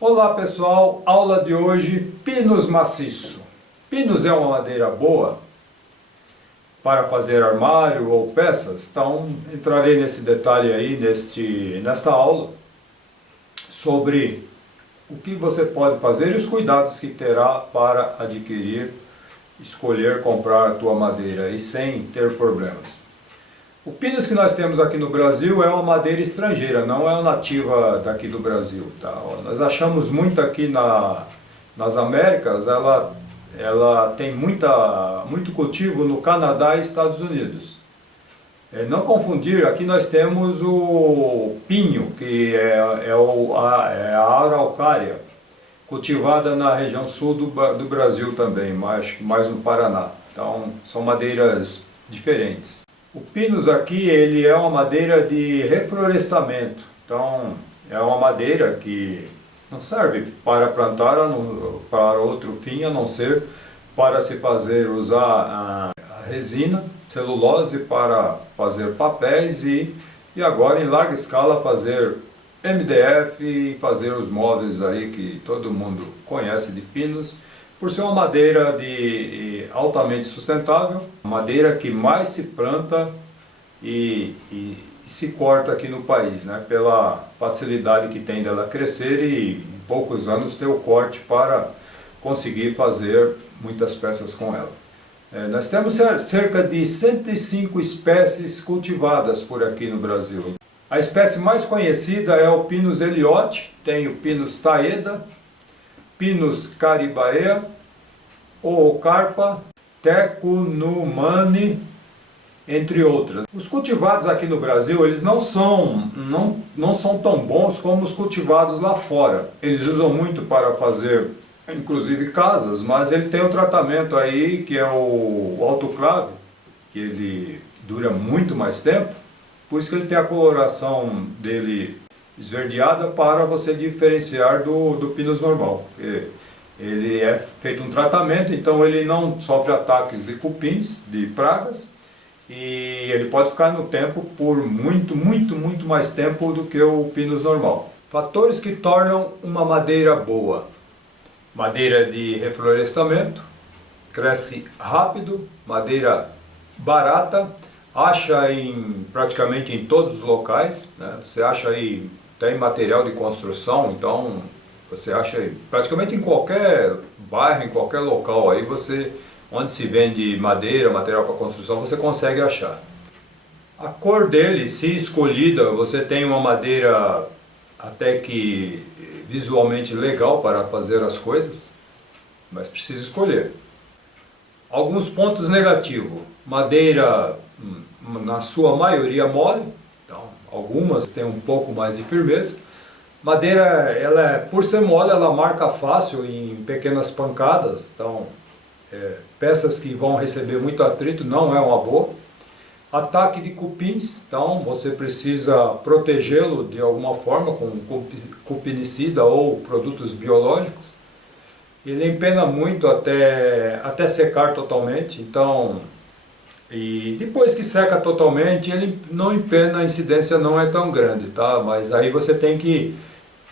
Olá pessoal, aula de hoje, pinos maciço. Pinos é uma madeira boa para fazer armário ou peças? Então entrarei nesse detalhe aí, nesta aula, sobre o que você pode fazer e os cuidados que terá para adquirir, escolher, comprar a tua madeira e sem ter problemas. O pinus que nós temos aqui no Brasil é uma madeira estrangeira, não é nativa daqui do Brasil. Tá? Nós achamos muito aqui nas Américas, ela tem muito cultivo no Canadá e Estados Unidos. Não confundir, aqui nós temos o pinho, que é a araucária, cultivada na região sul do Brasil também, mais no Paraná. Então são madeiras diferentes. O pinus aqui, ele é uma madeira de reflorestamento, então é uma madeira que não serve para plantar para outro fim, a não ser para se usar a resina, celulose para fazer papéis e agora em larga escala fazer MDF e fazer os móveis aí que todo mundo conhece de pinus. Por ser uma madeira altamente sustentável, madeira que mais se planta e se corta aqui no país, né? Pela facilidade que tem dela crescer e em poucos anos ter o corte para conseguir fazer muitas peças com ela. Nós temos cerca de 105 espécies cultivadas por aqui no Brasil. A espécie mais conhecida é o Pinus ellioti, tem o Pinus taeda, Pinus caribaea, oocarpa, tecunumane, entre outras. Os cultivados aqui no Brasil, eles não são tão bons como os cultivados lá fora. Eles usam muito para fazer, inclusive, casas, mas ele tem um tratamento aí que é o autoclave, que ele dura muito mais tempo, por isso que ele tem a coloração dele esverdeada para você diferenciar do pinus normal. Ele é feito um tratamento, então ele não sofre ataques de cupins, de pragas, e ele pode ficar no tempo por muito mais tempo do que o pinus normal. Fatores que tornam uma madeira boa: madeira de reflorestamento, cresce rápido, madeira barata, acha praticamente em todos os locais, né? Você acha aí, tem material de construção, então você acha aí, praticamente em qualquer bairro, em qualquer local aí, onde se vende madeira, material para construção, você consegue achar. A cor dele, se escolhida, você tem uma madeira até que visualmente legal para fazer as coisas, mas precisa escolher. Alguns pontos negativos: madeira na sua maioria mole, então algumas têm um pouco mais de firmeza. Madeira, por ser mole, ela marca fácil em pequenas pancadas, então peças que vão receber muito atrito não é uma boa. Ataque de cupins, então você precisa protegê-lo de alguma forma com cupinicida ou produtos biológicos. Ele empena muito até secar totalmente, então, e depois que seca totalmente ele não empena, a incidência não é tão grande, tá? Mas aí você tem que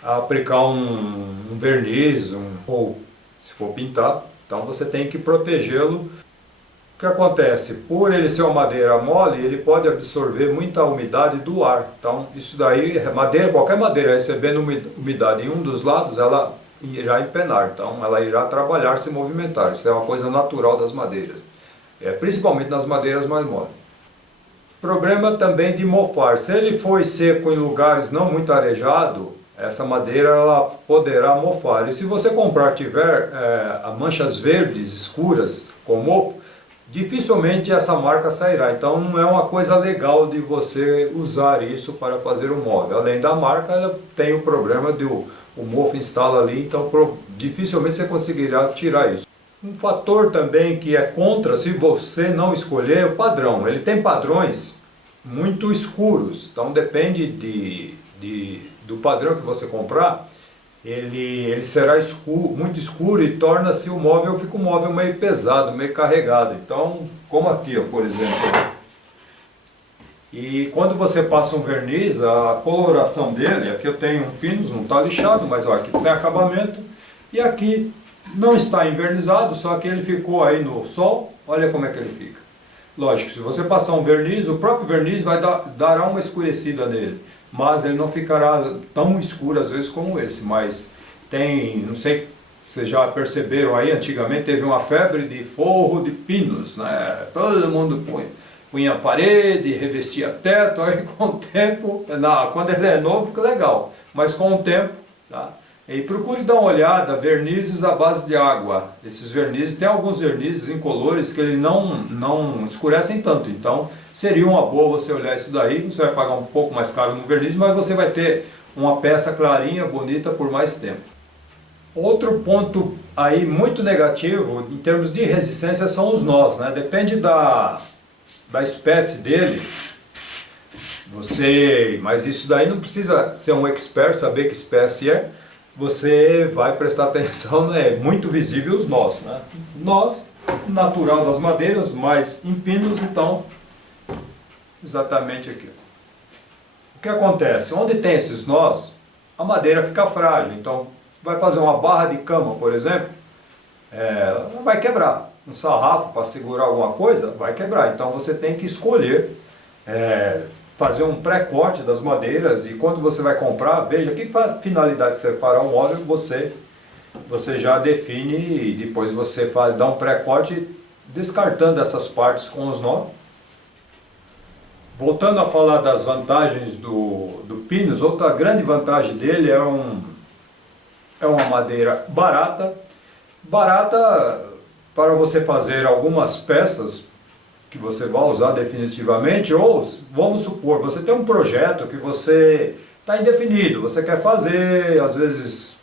aplicar um verniz, ou se for pintar, então você tem que protegê-lo. O que acontece? Por ele ser uma madeira mole, ele pode absorver muita umidade do ar. Então isso daí, qualquer madeira recebendo umidade em um dos lados, ela irá empenar, então ela irá trabalhar, se movimentar. Isso é uma coisa natural das madeiras, principalmente nas madeiras mais moles. Problema também de mofar: se ele for seco em lugares não muito arejados, essa madeira ela poderá mofar. E se você tiver manchas verdes escuras com mofo, dificilmente essa marca sairá. Então não é uma coisa legal de você usar isso para fazer um móvel. Além da marca, ela tem o problema o mofo instala ali, então dificilmente você conseguirá tirar isso. Um fator também que é contra, se você não escolher, é o padrão. Ele tem padrões muito escuros, então depende do padrão que você comprar, ele será muito escuro e torna-se o móvel, fica um móvel meio pesado, meio carregado. Então, como aqui, ó, por exemplo. E quando você passa um verniz, a coloração dele, aqui eu tenho um pinus, não está lixado, mas ó, aqui sem acabamento, e aqui não está envernizado, só que ele ficou aí no sol, olha como é que ele fica. Lógico, se você passar um verniz, o próprio verniz vai dar uma escurecida nele, mas ele não ficará tão escuro às vezes como esse, mas tem, não sei se vocês já perceberam aí, antigamente teve uma febre de forro de pinos, né? Todo mundo punha a parede, revestia teto, aí com o tempo, quando ele é novo fica legal, mas com o tempo, tá? E procure dar uma olhada, vernizes à base de água. Esses vernizes, tem alguns vernizes incolores que ele não escurecem tanto, então seria uma boa você olhar isso daí, você vai pagar um pouco mais caro no verniz, mas você vai ter uma peça clarinha, bonita por mais tempo. Outro ponto aí muito negativo em termos de resistência são os nós, né? Depende da espécie dele, mas isso daí não precisa ser um expert, saber que espécie é, você vai prestar atenção, né? É muito visível os nós, né? Nós, natural das madeiras, mas em pinos, então, exatamente aqui. O que acontece? Onde tem esses nós, a madeira fica frágil, então vai fazer uma barra de cama, por exemplo, ela vai quebrar. Um sarrafo para segurar alguma coisa, vai quebrar. Então você tem que escolher, fazer um pré-corte das madeiras, e quando você vai comprar, veja que finalidade você fará um móvel, você já define e depois você dá um pré-corte descartando essas partes com os nós. Voltando a falar das vantagens do pinus, outra grande vantagem dele é uma madeira barata para você fazer algumas peças que você vai usar definitivamente, ou vamos supor, você tem um projeto que você está indefinido, você quer fazer, às vezes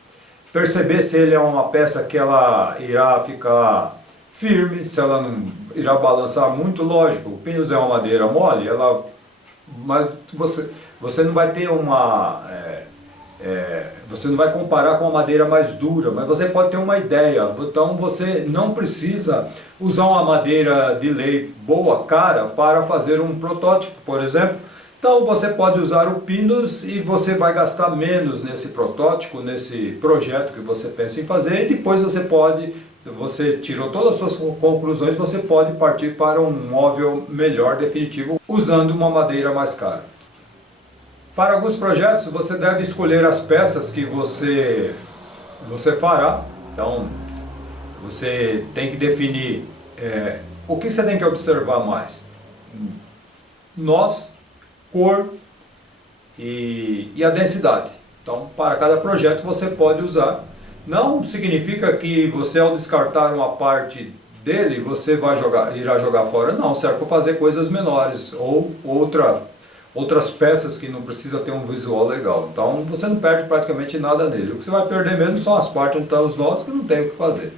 perceber se ele é uma peça que ela irá ficar firme, se ela não irá balançar muito, lógico, o pinus é uma madeira mole, mas você não vai ter você não vai comparar com uma madeira mais dura, mas você pode ter uma ideia. Então você não precisa usar uma madeira de lei boa, cara, para fazer um protótipo, por exemplo. Então você pode usar o pinus e você vai gastar menos nesse protótipo, nesse projeto que você pensa em fazer, e depois você tirou todas as suas conclusões, você pode partir para um móvel melhor, definitivo, usando uma madeira mais cara. Para alguns projetos você deve escolher as peças que você fará, então você tem que definir o que você tem que observar mais. Nós, cor e a densidade. Então para cada projeto você pode usar. Não significa que você, ao descartar uma parte dele, você irá jogar fora. Não, serve para fazer coisas menores ou outras peças que não precisa ter um visual legal. Então você não perde praticamente nada nele. O que você vai perder mesmo são as partes onde estão os nós, que não tem o que fazer.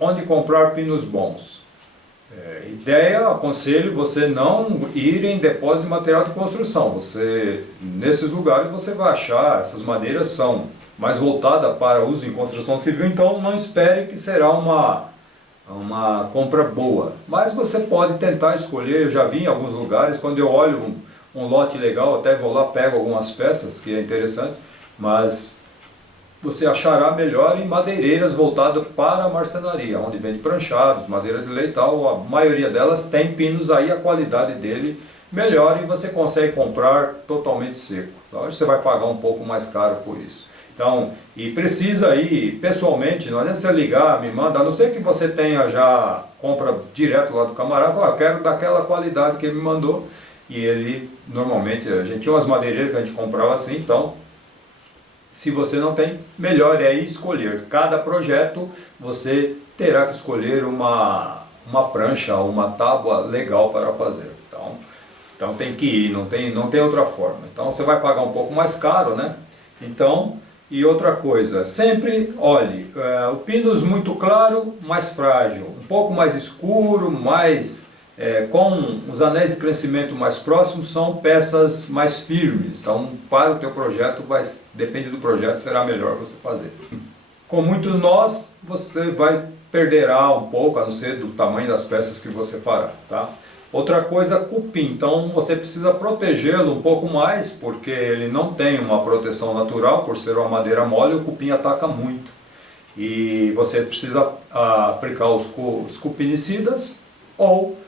Onde comprar pinos bons? Aconselho você não ir em depósito de material de construção. Nesses lugares você vai achar, essas madeiras são mais voltadas para uso em construção civil, então não espere que será uma compra boa, mas você pode tentar escolher. Eu já vi em alguns lugares, quando eu olho um lote legal, até vou lá, pego algumas peças, que é interessante, mas você achará melhor em madeireiras voltadas para a marcenaria, onde vende pranchados, madeira de lei e tal. A maioria delas tem pinos, aí a qualidade dele melhor e você consegue comprar totalmente seco. Então você vai pagar um pouco mais caro por isso. Então, e precisa ir pessoalmente, não adianta você ligar, me manda, a não ser que você tenha já, compra direto lá do camarada, fala, eu quero daquela qualidade que ele me mandou, e ele, normalmente, a gente tinha umas madeireiras que a gente comprava assim, então, se você não tem, melhor é escolher. Cada projeto você terá que escolher uma prancha, uma tábua legal para fazer. Então tem que ir, não tem outra forma. Então você vai pagar um pouco mais caro, né? Então, e outra coisa, sempre olhe, o pinus muito claro, mais frágil, um pouco mais escuro, com os anéis de crescimento mais próximos, são peças mais firmes. Então para o teu projeto, depende do projeto, será melhor você fazer. Com muito nós, você perderá um pouco, a não ser do tamanho das peças que você fará, tá? Outra coisa, cupim. Então você precisa protegê-lo um pouco mais, porque ele não tem uma proteção natural, por ser uma madeira mole, o cupim ataca muito. E você precisa aplicar os cupinicidas, ou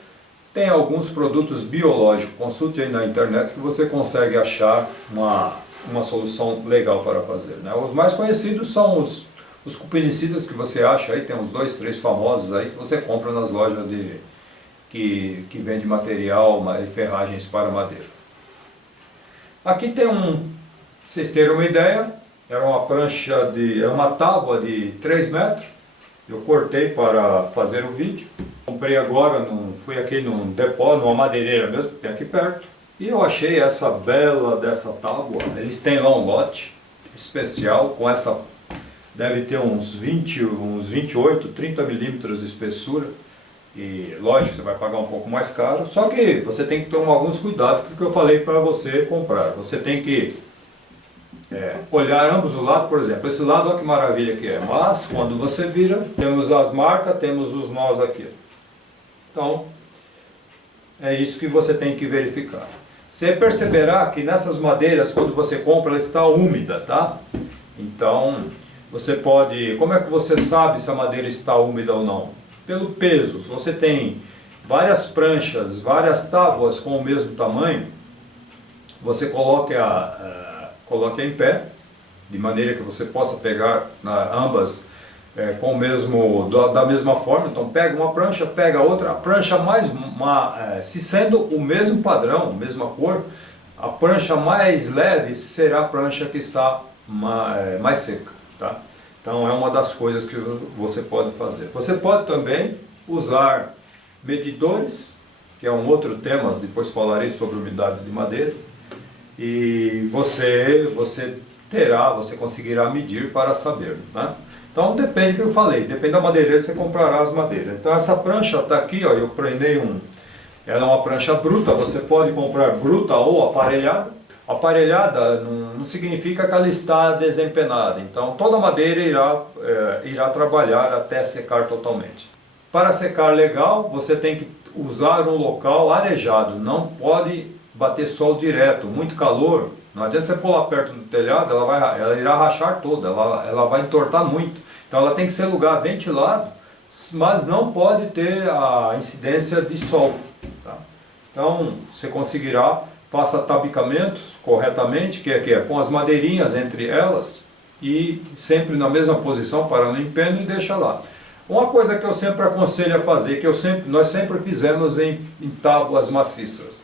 tem alguns produtos biológicos. Consulte aí na internet que você consegue achar uma solução legal para fazer, né? Os mais conhecidos são os cupinicidas que você acha aí, tem uns 2, 3 famosos aí que você compra nas lojas que vende material e ferragens para madeira. Aqui tem pra vocês terem uma ideia, era uma tábua de 3 metros, eu cortei para fazer o vídeo. Comprei agora, fui aqui num depó, numa madeireira mesmo, que tem aqui perto, e eu achei essa bela dessa tábua. Eles têm lá um lote especial com essa, deve ter uns 28, 30 milímetros de espessura. E lógico, você vai pagar um pouco mais caro, só que você tem que tomar alguns cuidados, porque eu falei para você comprar. Você tem que olhar ambos os lados, por exemplo, esse lado, olha que maravilha que é, mas quando você vira, temos as marcas, temos os nós aqui. Então, é isso que você tem que verificar. Você perceberá que nessas madeiras, quando você compra, ela está úmida, tá? Então, você pode... Como é que você sabe se a madeira está úmida ou não? Pelo peso. Se você tem várias pranchas, várias tábuas com o mesmo tamanho, você coloque em pé, de maneira que você possa pegar ambas da mesma forma. Então pega uma prancha, pega outra, a prancha se sendo o mesmo padrão, mesma cor, a prancha mais leve será a prancha que está mais seca, tá? Então é uma das coisas que você pode fazer. Você pode também usar medidores, que é um outro tema, depois falarei sobre umidade de madeira, e você conseguirá medir para saber, né? Então depende do que eu falei, depende da madeireira, você comprará as madeiras. Então essa prancha está aqui, ó, eu preenei ela é uma prancha bruta, você pode comprar bruta ou aparelhada. Aparelhada não significa que ela está desempenada, então toda madeira irá trabalhar até secar totalmente. Para secar legal, você tem que usar um local arejado, não pode bater sol direto, muito calor, não adianta você pular perto do telhado, ela irá rachar toda, ela vai entortar muito. Então ela tem que ser lugar ventilado, mas não pode ter a incidência de sol, tá? Então você conseguirá, faça tabicamento corretamente, que é com as madeirinhas entre elas, e sempre na mesma posição para não empeno, e deixa lá. Uma coisa que eu sempre aconselho a fazer, que nós sempre fizemos em tábuas maciças.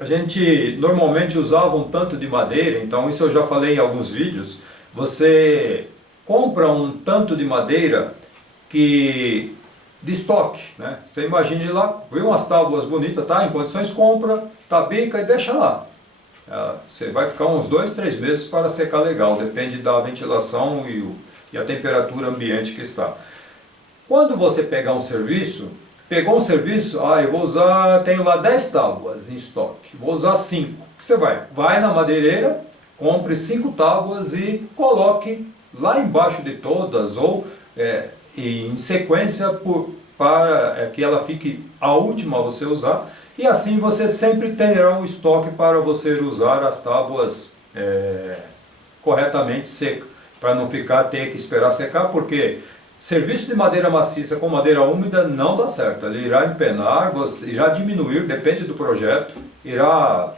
A gente normalmente usava um tanto de madeira, então isso eu já falei em alguns vídeos. Você compra um tanto de madeira de estoque, né? Você imagine lá, vê umas tábuas bonitas, tá em condições, compra, tabica e deixa lá. Você vai ficar uns 2, 3 meses para secar legal, depende da ventilação e a temperatura ambiente que está. Quando você pegar um serviço, pegou um serviço, eu vou usar, tenho lá 10 tábuas em estoque, vou usar 5. O que você vai na madeireira, compre 5 tábuas e coloque lá embaixo de todas, ou em sequência para que ela fique a última a você usar, e assim você sempre terá um estoque para você usar as tábuas corretamente seca, para não ter que esperar secar, porque serviço de madeira maciça com madeira úmida não dá certo. Ele irá empenar, irá diminuir, depende do projeto, irá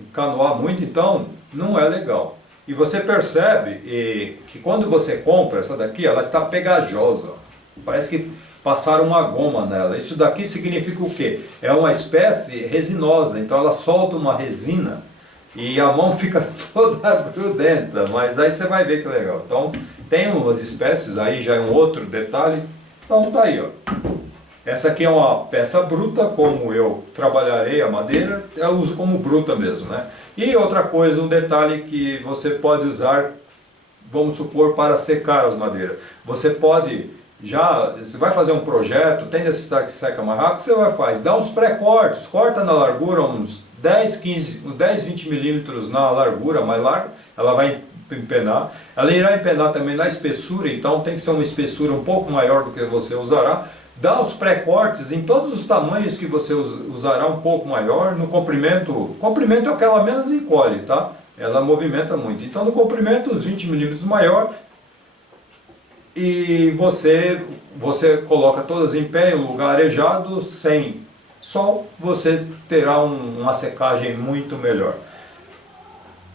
encanoar muito, então não é legal. E você percebe que quando você compra essa daqui, ela está pegajosa, parece que passaram uma goma nela. Isso daqui significa o quê? É uma espécie resinosa, então ela solta uma resina e a mão fica toda grudenta, mas aí você vai ver que legal. Então tem umas espécies, aí já é um outro detalhe. Então tá aí, ó. Essa aqui é uma peça bruta, como eu trabalharei a madeira, eu uso como bruta mesmo, né? E outra coisa, um detalhe que você pode usar, vamos supor, para secar as madeiras. Você vai fazer um projeto, tem necessidade que seca mais rápido, você faz, dá uns pré-cortes, corta na largura uns 10, 20 milímetros na largura mais larga, ela vai empenar. Ela irá empenar também na espessura, então tem que ser uma espessura um pouco maior do que você usará. Dá os pré-cortes em todos os tamanhos que você usará um pouco maior. No comprimento, comprimento é o que ela menos encolhe, tá? Ela movimenta muito. Então no comprimento, os 20 milímetros maior, e você coloca todas em pé, em um lugar arejado, sem sol, você terá uma secagem muito melhor.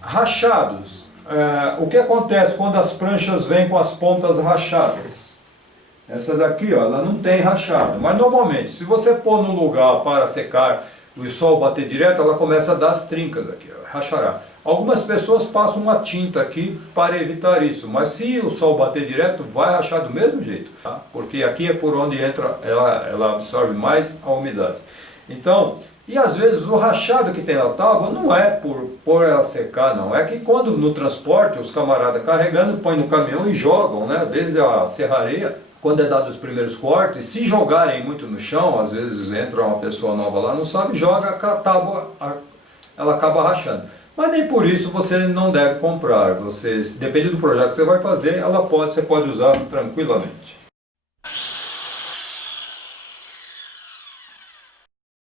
Rachados. O que acontece quando as pranchas vêm com as pontas rachadas? Essa daqui, ó, ela não tem rachado, mas normalmente, se você pôr no lugar para secar e o sol bater direto, ela começa a dar as trincas aqui, ó, rachará. Algumas pessoas passam uma tinta aqui para evitar isso, mas se o sol bater direto, vai rachar do mesmo jeito, tá? Porque aqui é por onde entra, ela absorve mais a umidade. Então, e às vezes o rachado que tem na tábua não é por ela secar, não. É que quando no transporte, os camaradas carregando, põem no caminhão e jogam, né? Desde a serraria, quando é dado os primeiros cortes, se jogarem muito no chão, às vezes entra uma pessoa nova lá, não sabe, joga a tábua, ela acaba rachando. Mas nem por isso você não deve comprar. Depende do projeto que você vai fazer, você pode usar tranquilamente.